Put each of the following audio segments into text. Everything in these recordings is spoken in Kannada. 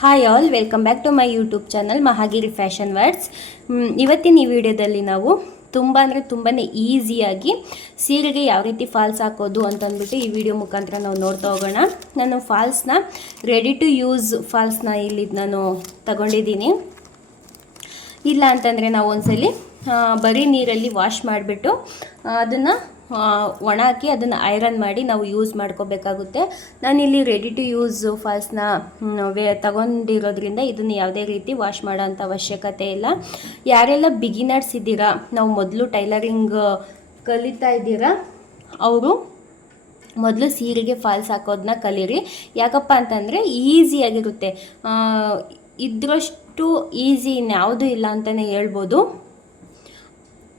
Hi all welcome back to my YouTube channel Mahagiri fashion words ಇವತ್ತಿನ ಈ ವಿಡಿಯೋದಲ್ಲಿ ನಾವು ತುಂಬ ಅಂದರೆ ತುಂಬಾ ಈಸಿಯಾಗಿ ಸೀರೆಗೆ ಯಾವ ರೀತಿ ಫಾಲ್ಸ್ ಹಾಕೋದು ಅಂತಂದ್ಬಿಟ್ಟು ಈ ವಿಡಿಯೋ ಮುಖಾಂತರ ನಾವು ನೋಡ್ತಾ ಹೋಗೋಣ. ನಾನು ಫಾಲ್ಸ್ನ ರೆಡಿ ಟು ಯೂಸ್ ಫಾಲ್ಸ್ನ ಇಲ್ಲಿ ನಾನು ತಗೊಂಡಿದ್ದೀನಿ. ಇಲ್ಲ ಅಂತಂದರೆ ನಾವು ಒಂದ್ಸಲಿ ಬರೀ ನೀರಲ್ಲಿ ವಾಶ್ ಮಾಡಿಬಿಟ್ಟು ಅದನ್ನು ಒಣ ಹಾಕಿ ಅದನ್ನು ಐರನ್ ಮಾಡಿ ನಾವು ಯೂಸ್ ಮಾಡ್ಕೋಬೇಕಾಗುತ್ತೆ. ನಾನಿಲ್ಲಿ ರೆಡಿ ಟು ಯೂಸ್ ಫಾಲ್ಸ್ನ ವೇ, ತಗೊಂಡಿರೋದ್ರಿಂದ ಇದನ್ನು ಯಾವುದೇ ರೀತಿ ವಾಶ್ ಮಾಡೋಂಥ ಅವಶ್ಯಕತೆ ಇಲ್ಲ. ಯಾರೆಲ್ಲ ಬಿಗಿನರ್ಸ್ ಇದ್ದೀರಾ, ನಾವು ಮೊದಲು ಟೈಲರಿಂಗ್, ಕಲಿತಾ ಇದ್ದೀರಾ, ಅವರು ಮೊದಲು ಸೀರೆಗೆ ಫಾಲ್ಸ್ ಹಾಕೋದನ್ನ ಕಲೀರಿ. ಯಾಕಪ್ಪ ಅಂತಂದರೆ ಈಸಿಯಾಗಿರುತ್ತೆ ಇದ್ರಷ್ಟು ಈಸಿ ಇನ್ಯಾವುದೂ ಇಲ್ಲ ಅಂತಲೇ ಹೇಳ್ಬೋದು.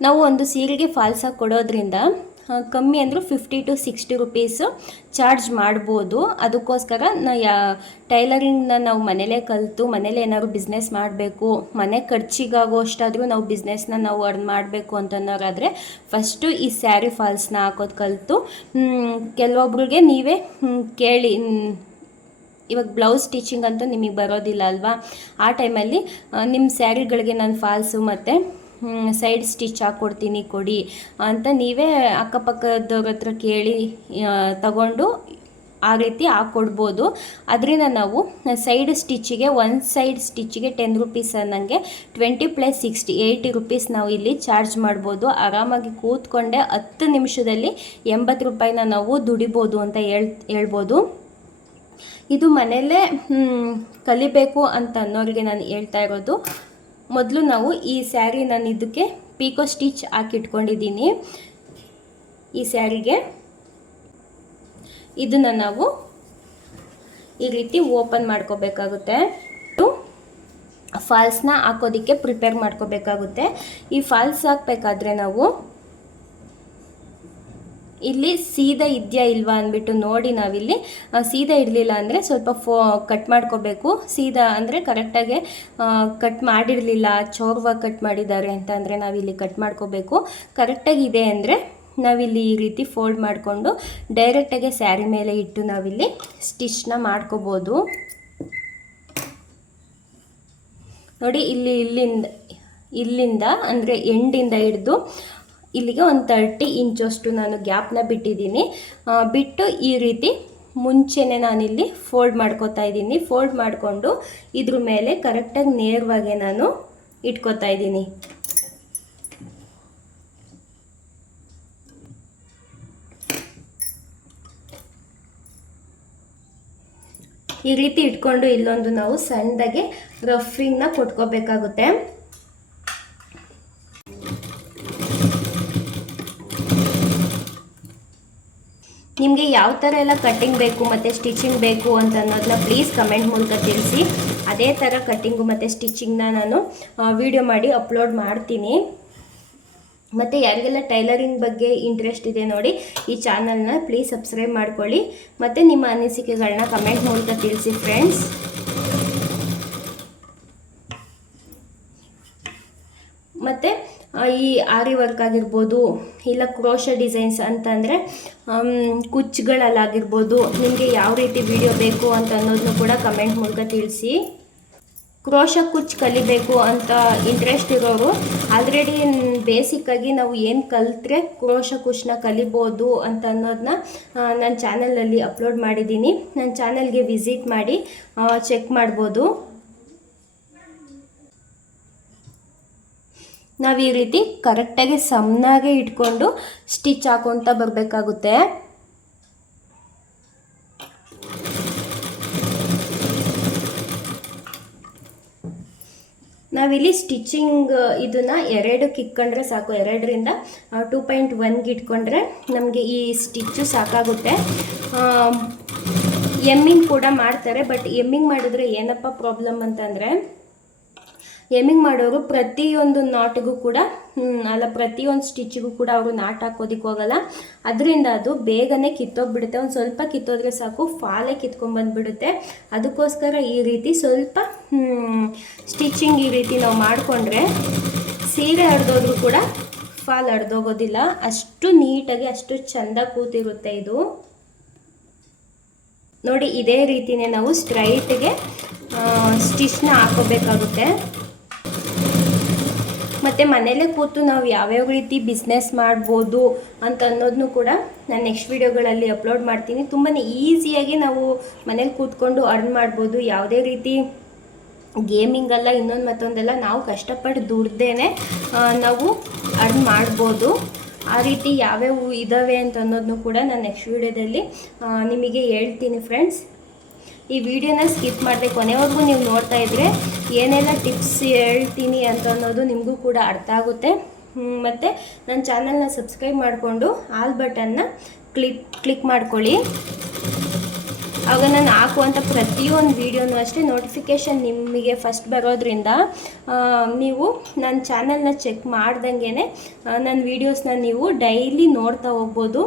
ನಾವು ಒಂದು ಸೀರೆಗೆ ಫಾಲ್ಸ್ ಹಾಕಿ ಕೊಡೋದ್ರಿಂದ ಕಮ್ಮಿ ಅಂದರೂ fifty to sixty rupees charge ಮಾಡ್ಬೋದು. ಅದಕ್ಕೋಸ್ಕರ ನಾ, ಯಾ, ಟೈಲರಿಂಗ್ನ ನಾವು ಮನೇಲೇ ಕಲಿತು ಮನೇಲೇ ಏನಾದ್ರು ಬಿಸ್ನೆಸ್ ಮಾಡಬೇಕು, ಮನೆ ಖರ್ಚಿಗಾಗೋ ಅಷ್ಟಾದರೂ ನಾವು ಬಿಸ್ನೆಸ್ನ ನಾವು ಅರ್ನ್ ಮಾಡಬೇಕು ಅಂತನ್ನೋರಾದರೆ ಫಸ್ಟು ಈ ಸ್ಯಾರಿ ಫಾಲ್ಸ್ನ ಹಾಕೋದು ಕಲಿತು ಕೆಲವೊಬ್ರಿಗೆ ನೀವೇ ಕೇಳಿ ಇವಾಗ ಬ್ಲೌಸ್ ಸ್ಟಿಚಿಂಗ್ ಅಂತೂ ನಿಮಗೆ ಬರೋದಿಲ್ಲ ಅಲ್ವಾ? ಆ ಟೈಮಲ್ಲಿ ನಿಮ್ಮ ಸ್ಯಾರಿಗಳಿಗೆ ನಾನು ಫಾಲ್ಸು ಮತ್ತು ಸೈಡ್ ಸ್ಟಿಚ್ ಹಾಕ್ಕೊಡ್ತೀನಿ ಕೊಡಿ ಅಂತ ನೀವೇ ಅಕ್ಕಪಕ್ಕದವ್ರ ಹತ್ರ ಕೇಳಿ ತಗೊಂಡು ಆ ರೀತಿ ಹಾಕ್ಕೊಡ್ಬೋದು ಅದರಿಂದ ನಾವು ಸೈಡ್ ಸ್ಟಿಚ್ಚಿಗೆ ಒನ್ ಸೈಡ್ ಸ್ಟಿಚ್ಚಿಗೆ ಟೆನ್ ರುಪೀಸ್ ಅನ್ನಂಗೆ twenty plus sixty eighty rupees ನಾವು ಇಲ್ಲಿ ಚಾರ್ಜ್ ಮಾಡ್ಬೋದು. ಆರಾಮಾಗಿ ಕೂತ್ಕೊಂಡೆ ಹತ್ತು ನಿಮಿಷದಲ್ಲಿ ಎಂಬತ್ತು ರೂಪಾಯಿನ ನಾವು ದುಡಿಬೋದು ಅಂತ ಹೇಳ್, ಹೇಳ್ಬೋದು. ಇದು ಮನೆಯಲ್ಲೇ ಕಲಿಬೇಕು ಅಂತ ಅನ್ನೋರಿಗೆ ನಾನು ಹೇಳ್ತಾ ಇರೋದು. ಮೊದಲು ನಾವು ಈ ಸ್ಯಾರಿ ನಾನು ಇದಕ್ಕೆ ಪೀಕೋ ಸ್ಟಿಚ್ ಹಾಕಿಟ್ಕೊಂಡಿದ್ದೀನಿ ಈ ಸ್ಯಾರಿಗೆ. ಇದನ್ನು ನಾವು ಈ ರೀತಿ ಓಪನ್ ಮಾಡ್ಕೋಬೇಕಾಗುತ್ತೆ. ಫಾಲ್ಸ್ನ ಹಾಕೋದಕ್ಕೆ ಪ್ರಿಪೇರ್ ಮಾಡ್ಕೋಬೇಕಾಗುತ್ತೆ. ಈ ಫಾಲ್ಸ್ ಹಾಕಬೇಕಾದ್ರೆ ನಾವು ಇಲ್ಲಿ ಸೀದಾ ಇದೆಯಾ ಇಲ್ವಾ ಅಂದ್ಬಿಟ್ಟು ನೋಡಿ ನಾವಿಲ್ಲಿ ಸೀದ ಇರಲಿಲ್ಲ ಅಂದರೆ ಸ್ವಲ್ಪ ಫೋ ಕಟ್ ಮಾಡ್ಕೋಬೇಕು. ಸೀದಾ ಅಂದರೆ ಕರೆಕ್ಟಾಗಿ ಕಟ್ ಮಾಡಿರಲಿಲ್ಲ, ಚೋರ್ವಾಗಿ ಕಟ್ ಮಾಡಿದ್ದಾರೆ ಅಂತ ಅಂದರೆ ನಾವಿಲ್ಲಿ ಕಟ್ ಮಾಡ್ಕೋಬೇಕು. ಕರೆಕ್ಟಾಗಿ ಇದೆ ಅಂದರೆ ನಾವಿಲ್ಲಿ ಈ ರೀತಿ ಫೋಲ್ಡ್ ಮಾಡಿಕೊಂಡು ಡೈರೆಕ್ಟಾಗಿ ಸ್ಯಾರಿ ಮೇಲೆ ಇಟ್ಟು ನಾವಿಲ್ಲಿ ಸ್ಟಿಚ್ನ ಮಾಡ್ಕೋಬೋದು. ನೋಡಿ, ಇಲ್ಲಿ ಇಲ್ಲಿಂದ ಇಲ್ಲಿಂದ ಅಂದರೆ ಎಂಡಿಂದ ಹಿಡಿದು ಇಲ್ಲಿಗೆ ಒಂದು ತರ್ಟಿ ಇಂಚಷ್ಟು ನಾನು ಗ್ಯಾಪ್ನ ಬಿಟ್ಟಿದ್ದೀನಿ. ಬಿಟ್ಟು ಈ ರೀತಿ ಮುಂಚೆನೆ ನಾನಿಲ್ಲಿ ಫೋಲ್ಡ್ ಮಾಡ್ಕೋತಾ ಇದ್ದೀನಿ. ಫೋಲ್ಡ್ ಮಾಡಿಕೊಂಡು ಇದ್ರ ಮೇಲೆ ಕರೆಕ್ಟಾಗಿ ನೇರವಾಗಿ ನಾನು ಇಟ್ಕೋತಾ ಇದ್ದೀನಿ. ಈ ರೀತಿ ಇಟ್ಕೊಂಡು ಇಲ್ಲೊಂದು ನಾವು ಸಣ್ಣದಾಗೆ ರಫಿಂಗ್ನ ಕೊಟ್ಕೋಬೇಕಾಗುತ್ತೆ. ನಿಮಗೆ ಯಾವ ಥರ ಎಲ್ಲ ಕಟ್ಟಿಂಗ್ ಬೇಕು ಮತ್ತು ಸ್ಟಿಚಿಂಗ್ ಬೇಕು ಅಂತ ಅನ್ನೋದನ್ನ ಪ್ಲೀಸ್ ಕಮೆಂಟ್ ಮೂಲಕ ತಿಳಿಸಿ. ಅದೇ ಥರ ಕಟ್ಟಿಂಗು ಮತ್ತು ಸ್ಟಿಚಿಂಗ್ನ ನಾನು ವಿಡಿಯೋ ಮಾಡಿ ಅಪ್ಲೋಡ್ ಮಾಡ್ತೀನಿ. ಮತ್ತು ಯಾರಿಗೆಲ್ಲ ಟೈಲರಿಂಗ್ ಬಗ್ಗೆ ಇಂಟ್ರೆಸ್ಟ್ ಇದೆ ನೋಡಿ, ಈ ಚಾನಲ್ನ ಪ್ಲೀಸ್ ಸಬ್ಸ್ಕ್ರೈಬ್ ಮಾಡ್ಕೊಳ್ಳಿ. ಮತ್ತು ನಿಮ್ಮ ಅನಿಸಿಕೆಗಳನ್ನ ಕಮೆಂಟ್ ಮೂಲಕ ತಿಳಿಸಿ ಫ್ರೆಂಡ್ಸ್ ಮತ್ತು ಈ ಆರಿ ವರ್ಕ್ ಆಗಿರ್ಬೋದು ಇಲ್ಲ ಕ್ರೋಶ ಡಿಸೈನ್ಸ್ ಅಂತಂದರೆ ಕುಚ್ಗಳಲ್ಲಾಗಿರ್ಬೋದು. ನಿಮಗೆ ಯಾವ ರೀತಿ ವಿಡಿಯೋ ಬೇಕು ಅಂತ ಅನ್ನೋದನ್ನು ಕೂಡ ಕಮೆಂಟ್ ಮೂಲಕ ತಿಳಿಸಿ. ಕ್ರೋಶ ಕುಚ್ ಕಲಿಬೇಕು ಅಂತ ಇಂಟ್ರೆಸ್ಟ್ ಇರೋರು ಆಲ್ರೆಡಿ ಬೇಸಿಕ್ಕಾಗಿ ನಾವು ಏನು ಕಲಿತ್ರೆ ಕ್ರೋಶ ಕುಚ್ನ ಕಲಿಬೋದು ಅಂತ ಅನ್ನೋದನ್ನ ನನ್ನ ಚಾನಲಲ್ಲಿ ಅಪ್ಲೋಡ್ ಮಾಡಿದ್ದೀನಿ. ನನ್ನ ಚಾನಲ್ಗೆ ವಿಸಿಟ್ ಮಾಡಿ ಚೆಕ್ ಮಾಡ್ಬೋದು. ನಾವು ಈ ರೀತಿ ಕರೆಕ್ಟಾಗಿ ಸಮನಾಗೆ ಇಟ್ಕೊಂಡು ಸ್ಟಿಚ್ ಹಾಕೊತ ಬರಬೇಕಾಗುತ್ತೆ. ನಾವಿಲ್ಲಿ ಸ್ಟಿಚಿಂಗ್ ಇದನ್ನ ಎರಡಕ್ಕೆ ಕಿಕ್ಕೊಂಡ್ರೆ ಸಾಕು. ಎರಡರಿಂದ ಟೂ ಪಾಯಿಂಟ್ ಒನ್ಗೆ ಇಟ್ಕೊಂಡ್ರೆ ನಮಗೆ ಈ ಸ್ಟಿಚ್ಚು ಸಾಕಾಗುತ್ತೆ. ಎಮ್ಮಿಂಗ್ ಕೂಡ ಮಾಡ್ತಾರೆ ಬಟ್ ಎಮ್ಮಿಂಗ್ ಮಾಡಿದ್ರೆ ಏನಪ್ಪ ಪ್ರಾಬ್ಲಮ್ ಅಂತಂದರೆ ಎಮ್ಮಿಂಗ್ ಮಾಡೋರು ಪ್ರತಿಯೊಂದು ನಾಟಿಗೂ ಕೂಡ ಅಲ್ಲ, ಪ್ರತಿಯೊಂದು ಸ್ಟಿಚ್ಚಿಗೂ ಕೂಡ ಅವರು ನಾಟ್ ಹಾಕೋದಿಕ್ಕೆ ಹೋಗಲ್ಲ. ಅದರಿಂದ ಅದು ಬೇಗನೆ ಕಿತ್ತೋಗ್ಬಿಡುತ್ತೆ. ಒಂದು ಸ್ವಲ್ಪ ಕಿತ್ತೋದ್ರೆ ಸಾಕು, ಫಾಲೆ ಕಿತ್ಕೊಂಡ್ಬಂದ್ಬಿಡುತ್ತೆ ಅದಕ್ಕೋಸ್ಕರ ಈ ರೀತಿ ಸ್ವಲ್ಪ ಸ್ಟಿಚಿಂಗ್ ಈ ರೀತಿ ನಾವು ಮಾಡಿಕೊಂಡ್ರೆ ಸೀರೆ ಹರಿದೋದ್ರು ಕೂಡ ಫಾಲ್ ಹರಿದೋಗೋದಿಲ್ಲ. ಅಷ್ಟು ನೀಟಾಗಿ, ಅಷ್ಟು ಚೆಂದ ಕೂತಿರುತ್ತೆ ಇದು. ನೋಡಿ, ಇದೇ ರೀತಿನೇ ನಾವು ಸ್ಟ್ರೈಟ್ಗೆ ಸ್ಟಿಚ್ನ ಹಾಕೋಬೇಕಾಗುತ್ತೆ. ಮತ್ತು ಮನೆಯಲ್ಲೇ ಕೂತು ನಾವು ಯಾವ್ಯಾವ ರೀತಿ ಬಿಸ್ನೆಸ್ ಮಾಡ್ಬೋದು ಅಂತ ಅನ್ನೋದನ್ನು ಕೂಡ ನಾನು ನೆಕ್ಸ್ಟ್ ವೀಡಿಯೋಗಳಲ್ಲಿ ಅಪ್ಲೋಡ್ ಮಾಡ್ತೀನಿ. ತುಂಬಾ ಈಸಿಯಾಗಿ ನಾವು ಮನೇಲಿ ಕೂತ್ಕೊಂಡು ಅರ್ನ್ ಮಾಡ್ಬೋದು. ಯಾವುದೇ ರೀತಿ ಗೇಮಿಂಗಲ್ಲ ಇನ್ನೊಂದು ಮತ್ತೊಂದೆಲ್ಲ ನಾವು ಕಷ್ಟಪಟ್ಟು ದುಡ್ದೇನೆ ನಾವು ಅರ್ನ್ ಮಾಡ್ಬೋದು. ಆ ರೀತಿ ಯಾವ್ಯಾವ ಇದ್ದಾವೆ ಅಂತ ಅನ್ನೋದನ್ನು ಕೂಡ ನಾನು ನೆಕ್ಸ್ಟ್ ವೀಡಿಯೋದಲ್ಲಿ ನಿಮಗೆ ಹೇಳ್ತೀನಿ ಫ್ರೆಂಡ್ಸ್ ಈ ವಿಡಿಯೋನ ಸ್ಕಿಪ್ ಮಾಡದೆ ಕೊನೆವರೆಗೂ ನೀವು ನೋಡ್ತಾ ಇದ್ರೆ ಏನೆಲ್ಲ ಟಿಪ್ಸ್ ಹೇಳ್ತೀನಿ ಅಂತ ಅನ್ನೋದು ನಿಮಗೂ ಕೂಡ ಅರ್ಥ ಆಗುತ್ತೆ. ಮತ್ತು ನನ್ನ ಚಾನಲ್ನ ಸಬ್ಸ್ಕ್ರೈಬ್ ಮಾಡಿಕೊಂಡು ಆಲ್ ಬಟನ್ನ ಕ್ಲಿಕ್ ಕ್ಲಿಕ್ ಮಾಡ್ಕೊಳ್ಳಿ. ಆಗ ನಾನು ಹಾಕುವಂಥ ಪ್ರತಿಯೊಂದು ವೀಡಿಯೋನೂ ಅಷ್ಟೇ ನೋಟಿಫಿಕೇಷನ್ ನಿಮಗೆ ಫಸ್ಟ್ ಬರೋದ್ರಿಂದ ನೀವು ನನ್ನ ಚಾನಲ್ನ ಚೆಕ್ ಮಾಡ್ದಂಗೆ ನನ್ನ ವೀಡಿಯೋಸ್ನ ನೀವು ಡೈಲಿ ನೋಡ್ತಾ ಹೋಗ್ಬೋದು.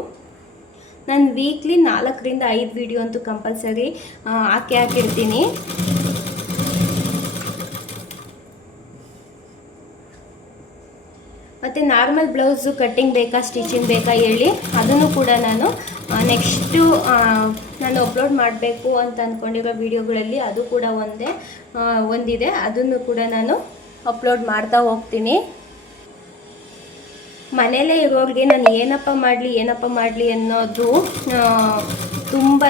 ನಾನು ವೀಕ್ಲಿ ನಾಲ್ಕರಿಂದ ಐದು ವಿಡಿಯೋ ಅಂತೂ ಕಂಪಲ್ಸರಿ ಹಾಕಿ ಹಾಕಿರ್ತೀನಿ. ಮತ್ತು ನಾರ್ಮಲ್ ಬ್ಲೌಸು ಕಟ್ಟಿಂಗ್ ಬೇಕಾ ಸ್ಟಿಚಿಂಗ್ ಬೇಕಾ ಹೇಳಿ, ಅದನ್ನು ಕೂಡ ನಾನು ನೆಕ್ಸ್ಟು ನಾನು ಅಪ್ಲೋಡ್ ಮಾಡಬೇಕು ಅಂತ ಅಂದ್ಕೊಂಡಿರೋ ವಿಡಿಯೋಗಳಲ್ಲಿ ಅದು ಕೂಡ ಒಂದೇ ಒಂದಿದೆ. ಅದನ್ನು ಕೂಡ ನಾನು ಅಪ್ಲೋಡ್ ಮಾಡ್ತಾ ಹೋಗ್ತೀನಿ. ಮನೇಲೇ ಇರೋರಿಗೆ ನಾನು ಏನಪ್ಪ ಮಾಡಲಿ ಏನಪ್ಪ ಮಾಡಲಿ ಅನ್ನೋದು ತುಂಬಾ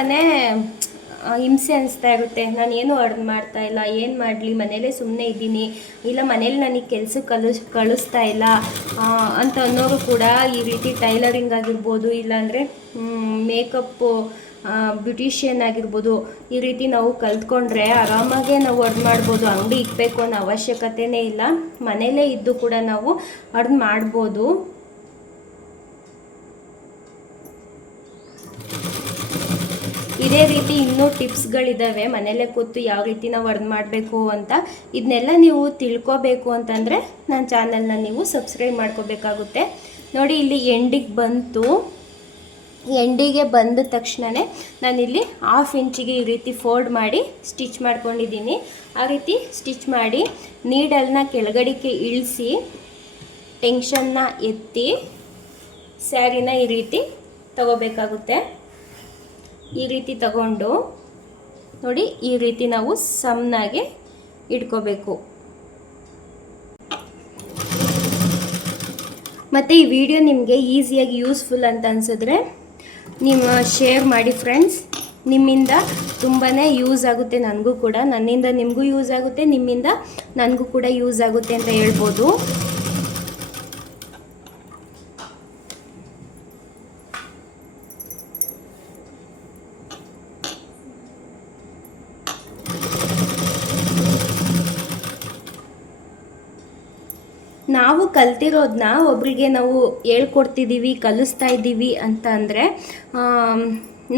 ಹಿಂಸೆ ಅನಿಸ್ತಾ ಇರುತ್ತೆ. ನಾನು ಏನು ಅರ್ನ್ ಮಾಡ್ತಾ ಇಲ್ಲ, ಏನು ಮಾಡಲಿ ಮನೇಲೇ ಸುಮ್ಮನೆ ಇದ್ದೀನಿ. ಇಲ್ಲ ಮನೇಲಿ ನನಗೆ ಕೆಲಸ ಕಲಿಸ್ ಕಳಿಸ್ತಾ ಇಲ್ಲ ಅಂತ ಅನ್ನೋರು ಕೂಡ ಈ ರೀತಿ ಟೈಲರಿಂಗ್ ಆಗಿರ್ಬೋದು, ಇಲ್ಲಾಂದರೆ ಮೇಕಪ್ಪು ಬ್ಯೂಟಿಷಿಯನ್ ಆಗಿರ್ಬೋದು, ಈ ರೀತಿ ನಾವು ಕಲ್ತ್ಕೊಂಡ್ರೆ ಆರಾಮಾಗೆ ನಾವು ಅರ್ನ್ ಮಾಡ್ಬೋದು. ಅಂಗಡಿ ಇಕ್ಬೇಕು ಅನ್ನೋ ಅವಶ್ಯಕತೆನೇ ಇಲ್ಲ. ಮನೇಲೇ ಇದ್ದು ಕೂಡ ನಾವು ಅರ್ನ್ ಮಾಡ್ಬೋದು. ಇದೇ ರೀತಿ ಇನ್ನೂ ಟಿಪ್ಸ್ಗಳಿದ್ದಾವೆ ಮನೆಯಲ್ಲೇ ಕೂತು ಯಾವ ರೀತಿ ನಾವು ಅರ್ನ್ ಮಾಡಬೇಕು ಅಂತ ಇದನ್ನೆಲ್ಲ ನೀವು ತಿಳ್ಕೊಬೇಕು ಅಂತಂದರೆ ನನ್ನ ಚಾನಲ್ನ ನೀವು ಸಬ್ಸ್ಕ್ರೈಬ್ ಮಾಡ್ಕೋಬೇಕಾಗುತ್ತೆ. ನೋಡಿ, ಇಲ್ಲಿ ಎಂಡಿಗೆ ಬಂತು. ಎಂಡಿಗೆ ಬಂದ ತಕ್ಷಣವೇ ನಾನಿಲ್ಲಿ ಹಾಫ್ ಇಂಚಿಗೆ ಈ ರೀತಿ ಫೋಲ್ಡ್ ಮಾಡಿ ಸ್ಟಿಚ್ ಮಾಡ್ಕೊಂಡಿದ್ದೀನಿ. ಆ ರೀತಿ ಸ್ಟಿಚ್ ಮಾಡಿ ನೀಡಲ್ನ ಕೆಳಗಡಿಕೆ ಇಳಿಸಿ ಟೆನ್ಷನ್ನ ಎತ್ತಿ ಸ್ಯಾರಿನ ಈ ರೀತಿ ತಗೋಬೇಕಾಗುತ್ತೆ. ಈ ರೀತಿ ತಗೊಂಡು ನೋಡಿ, ಈ ರೀತಿ ನಾವು ಸಮನಾಗಿ ಇಟ್ಕೋಬೇಕು. ಮತ್ತು ಈ ವಿಡಿಯೋ ನಿಮಗೆ ಈಸಿಯಾಗಿ ಯೂಸ್ಫುಲ್ ಅಂತ ಅನಿಸಿದ್ರೆ ನಿಮ್ಮ ಶೇರ್ ಮಾಡಿ ಫ್ರೆಂಡ್ಸ್. ನಿಮ್ಮಿಂದ ತುಂಬಾ ಯೂಸ್ ಆಗುತ್ತೆ ನನಗೂ ಕೂಡ. ನನ್ನಿಂದ ನಿಮಗೂ ಯೂಸ್ ಆಗುತ್ತೆ, ನಿಮ್ಮಿಂದ ನನಗೂ ಕೂಡ ಯೂಸ್ ಆಗುತ್ತೆ ಅಂತ ಹೇಳ್ಬೋದು. ನಾವು ಕಲ್ತಿರೋದನ್ನ ಒಬ್ರಿಗೆ ನಾವು ಹೇಳ್ಕೊಡ್ತಿದ್ದೀವಿ ಕಲಿಸ್ತಾ ಇದ್ದೀವಿ ಅಂತ ಅಂದರೆ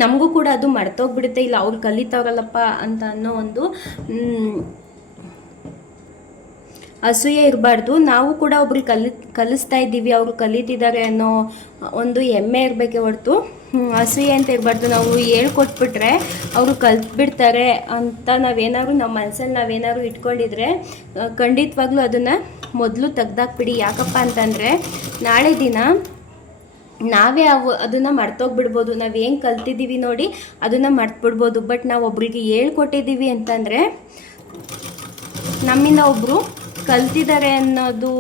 ನಮಗೂ ಕೂಡ ಅದು ಮರ್ತೋಗ್ಬಿಡುತ್ತೆ. ಇಲ್ಲ, ಅವ್ರು ಕಲಿತಾವ್ರಲ್ಲಪ್ಪ ಅಂತ ಅನ್ನೋ ಒಂದು ಅಸೂಯೆ ಇರಬಾರ್ದು. ನಾವು ಕೂಡ ಒಬ್ರಿಗೆ ಕಲಿ, ಕಲಿಸ್ತಾ ಇದ್ದೀವಿ ಅವರು ಕಲಿತಿದ್ದಾರೆ ಅನ್ನೋ ಒಂದು ಹೆಮ್ಮೆ ಇರಬೇಕೆ ಹೊರತು. ಅಸೂಯೆ ಅಂತ ಇರಬಾರ್ದು. ನಾವು ಹೇಳ್ಕೊಟ್ಬಿಟ್ರೆ ಅವರು ಕಲ್ತ್ಬಿಡ್ತಾರೆ ಅಂತ ನಾವೇನಾದ್ರು ನಮ್ಮ ಮನಸ್ಸಲ್ಲಿ ನಾವೇನಾದ್ರು ಇಟ್ಕೊಂಡಿದ್ರೆ ಖಂಡಿತವಾಗ್ಲೂ ಅದನ್ನು ಮೊದಲು ತೆಗ್ದಾಕ್ಬಿಡಿ. ಯಾಕಪ್ಪ ಅಂತಂದರೆ, ನಾಳೆ ದಿನ ನಾವೇ ಅವು, ಅದನ್ನು ಮರ್ತೋಗ್ಬಿಡ್ಬೋದು. ನಾವು ಏನು ಕಲ್ತಿದ್ದೀವಿ ನೋಡಿ ಅದನ್ನು ಮರ್ತ್ಬಿಡ್ಬೋದು. ಬಟ್ ನಾವು ಒಬ್ರಿಗೆ ಹೇಳ್ಕೊಟ್ಟಿದ್ದೀವಿ ಅಂತಂದರೆ, ನಮ್ಮಿಂದ ಒಬ್ಬರು ಕಲ್ತಿದ್ದಾರೆ ಅನ್ನೋದು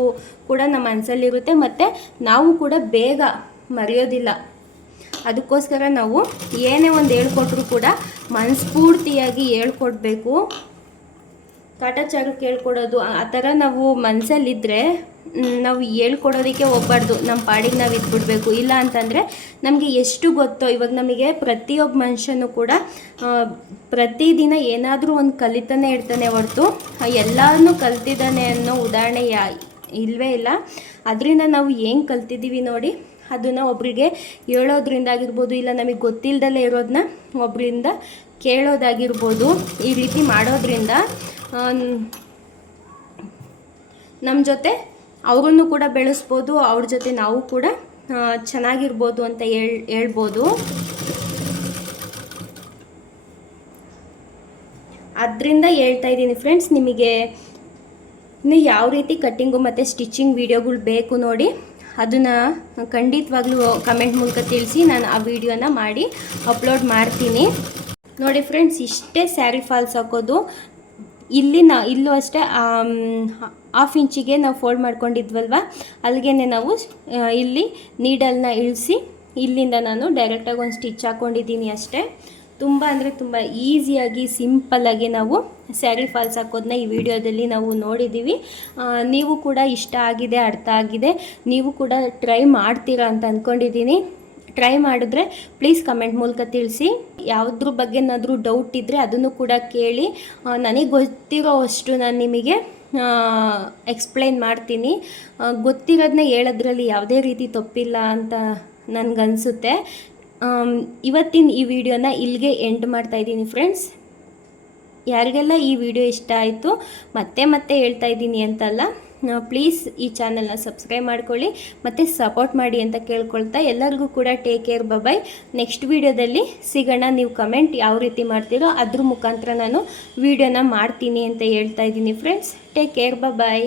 ಕೂಡ ನಮ್ಮ ಮನಸ್ಸಲ್ಲಿರುತ್ತೆ ಮತ್ತು ನಾವು ಕೂಡ ಬೇಗ ಮರೆಯೋದಿಲ್ಲ. ಅದಕ್ಕೋಸ್ಕರ ನಾವು ಏನೇ ಒಂದು ಹೇಳ್ಕೊಟ್ರು ಕೂಡ ಮನಸ್ಫೂರ್ತಿಯಾಗಿ ಹೇಳ್ಕೊಡ್ಬೇಕು. ಕಾಟಾಚಾರಕ್ಕೆ ಹೇಳ್ಕೊಡೋದು ಆ ಥರ ನಾವು ಮನಸ್ಸಲ್ಲಿದ್ದರೆ ನಾವು ಹೇಳ್ಕೊಡೋದಕ್ಕೆ ಹೋಗ್ಬಾರ್ದು. ನಮ್ಮ ಪಾಡಿಗೆ ನಾವು ಇದ್ಬಿಡ್ಬೇಕು. ಇಲ್ಲ ಅಂತಂದರೆ ನಮಗೆ ಎಷ್ಟು ಗೊತ್ತೋ, ಇವಾಗ ನಮಗೆ ಪ್ರತಿಯೊಬ್ಬ ಮನುಷ್ಯನೂ ಕೂಡ ಪ್ರತಿದಿನ ಏನಾದರೂ ಒಂದು ಕಲಿತಾನೆ ಇರ್ತಾನೆ ಹೊರತು ಎಲ್ಲನೂ ಕಲ್ತಿದ್ದಾನೆ ಅನ್ನೋ ಉದಾಹರಣೆ ಇಲ್ಲವೇ ಇಲ್ಲ. ಅದರಿಂದ ನಾವು ಏನು ಕಲ್ತಿದ್ದೀವಿ ನೋಡಿ, ಅದನ್ನು ಒಬ್ರಿಗೆ ಹೇಳೋದ್ರಿಂದ ಆಗಿರ್ಬೋದು ಇಲ್ಲ ನಮಗೆ ಗೊತ್ತಿಲ್ಲದಲ್ಲೇ ಇರೋದನ್ನ ಒಬ್ಬರಿಂದ ಕೇಳೋದಾಗಿರ್ಬೋದು, ಈ ರೀತಿ ಮಾಡೋದ್ರಿಂದ ನಮ್ಮ ಜೊತೆ ಅವರನ್ನು ಕೂಡ ಬೆಳೆಸ್ಬೋದು, ಅವ್ರ ಜೊತೆ ನಾವು ಕೂಡ ಚೆನ್ನಾಗಿರ್ಬೋದು ಅಂತ ಹೇಳ್, ಹೇಳ್ಬೋದು. ಅದರಿಂದ ಹೇಳ್ತಾ ಇದ್ದೀನಿ ಫ್ರೆಂಡ್ಸ್ ನಿಮಗೆ ಇನ್ನು ಯಾವ ರೀತಿ ಕಟ್ಟಿಂಗು ಮತ್ತು ಸ್ಟಿಚಿಂಗ್ ವೀಡಿಯೋಗಳು ಬೇಕು ನೋಡಿ ಅದನ್ನು ಖಂಡಿತವಾಗ್ಲೂ ಕಮೆಂಟ್ ಮೂಲಕ ತಿಳಿಸಿ ನಾನು ಆ ವಿಡಿಯೋನ ಮಾಡಿ ಅಪ್ಲೋಡ್ ಮಾಡ್ತೀನಿ. ನೋಡಿ ಫ್ರೆಂಡ್ಸ್, ಇಷ್ಟೇ ಸ್ಯಾರಿ ಫಾಲ್ಸ್ ಹಾಕೋದು. ಇಲ್ಲಿ ನಾ ಇಲ್ಲೂ ಅಷ್ಟೇ ಹಾಫ್ ಇಂಚಿಗೆ ನಾವು ಫೋಲ್ಡ್ ಮಾಡ್ಕೊಂಡಿದ್ವಲ್ವ? ಅಲ್ಲಿಗೆ ನಾವು ಇಲ್ಲಿ ನೀಡಲ್ನ ಇಳಿಸಿ ಇಲ್ಲಿಂದ ನಾನು ಡೈರೆಕ್ಟಾಗಿ ಒಂದು ಸ್ಟಿಚ್ ಹಾಕ್ಕೊಂಡಿದ್ದೀನಿ ಅಷ್ಟೇ. ತುಂಬ ಅಂದರೆ ತುಂಬ ಈಸಿಯಾಗಿ, ಸಿಂಪಲ್ಲಾಗಿ ನಾವು ಸ್ಯಾರಿ ಫಾಲ್ಸ್ ಹಾಕೋದನ್ನ ಈ ವಿಡಿಯೋದಲ್ಲಿ ನಾವು ನೋಡಿದ್ದೀವಿ. ನೀವು ಕೂಡ ಇಷ್ಟ ಆಗಿದೆ, ಅರ್ಥ ಆಗಿದೆ. ನೀವು ಕೂಡ ಟ್ರೈ ಮಾಡ್ತೀರಾ ಅಂತ ಅಂದ್ಕೊಂಡಿದ್ದೀನಿ ಟ್ರೈ ಮಾಡಿದ್ರೆ ಪ್ಲೀಸ್ ಕಮೆಂಟ್ ಮೂಲಕ ತಿಳಿಸಿ. ಯಾವುದ್ರ ಬಗ್ಗೆ ಏನಾದರೂ ಡೌಟ್ ಇದ್ದರೆ ಅದನ್ನು ಕೂಡ ಕೇಳಿ. ನನಗೆ ಗೊತ್ತಿರೋ ಅಷ್ಟು ನಾನು ನಿಮಗೆ ಎಕ್ಸ್ಪ್ಲೈನ್ ಮಾಡ್ತೀನಿ. ಗೊತ್ತಿರೋದನ್ನ ಹೇಳೋದ್ರಲ್ಲಿ ಯಾವುದೇ ರೀತಿ ತಪ್ಪಿಲ್ಲ ಅಂತ ನನಗನ್ಸುತ್ತೆ. ಇವತ್ತಿನ ಈ ವಿಡಿಯೋನ ಇಲ್ಲಿಗೆ ಎಂಡ್ ಮಾಡ್ತಾಯಿದ್ದೀನಿ ಫ್ರೆಂಡ್ಸ್ ಯಾರಿಗೆಲ್ಲ ಈ ವಿಡಿಯೋ ಇಷ್ಟ ಆಯಿತು ಮತ್ತೆ ಮತ್ತೆ ಹೇಳ್ತಾ ಇದ್ದೀನಿ ಅಂತಲ್ಲ ಪ್ಲೀಸ್ ಈ ಚಾನಲ್ನ ಸಬ್ಸ್ಕ್ರೈಬ್ ಮಾಡ್ಕೊಳ್ಳಿ, ಮತ್ತು ಸಪೋರ್ಟ್ ಮಾಡಿ ಅಂತ ಕೇಳ್ಕೊಳ್ತಾ ಎಲ್ಲರಿಗೂ ಕೂಡ ಟೇಕ್ ಕೇರ್ ಬಬಾಯ್ ನೆಕ್ಸ್ಟ್ ವಿಡಿಯೋದಲ್ಲಿ ಸಿಗೋಣ, ನೀವು ಕಮೆಂಟ್ ಯಾವ ರೀತಿ ಮಾಡ್ತೀರೋ ಅದ್ರ ಮುಖಾಂತರ ನಾನು ವೀಡಿಯೋನ ಮಾಡ್ತೀನಿ ಅಂತ ಹೇಳ್ತಾ ಇದ್ದೀನಿ ಫ್ರೆಂಡ್ಸ್ ಟೇಕ್ ಕೇರ್ ಬಾಯ್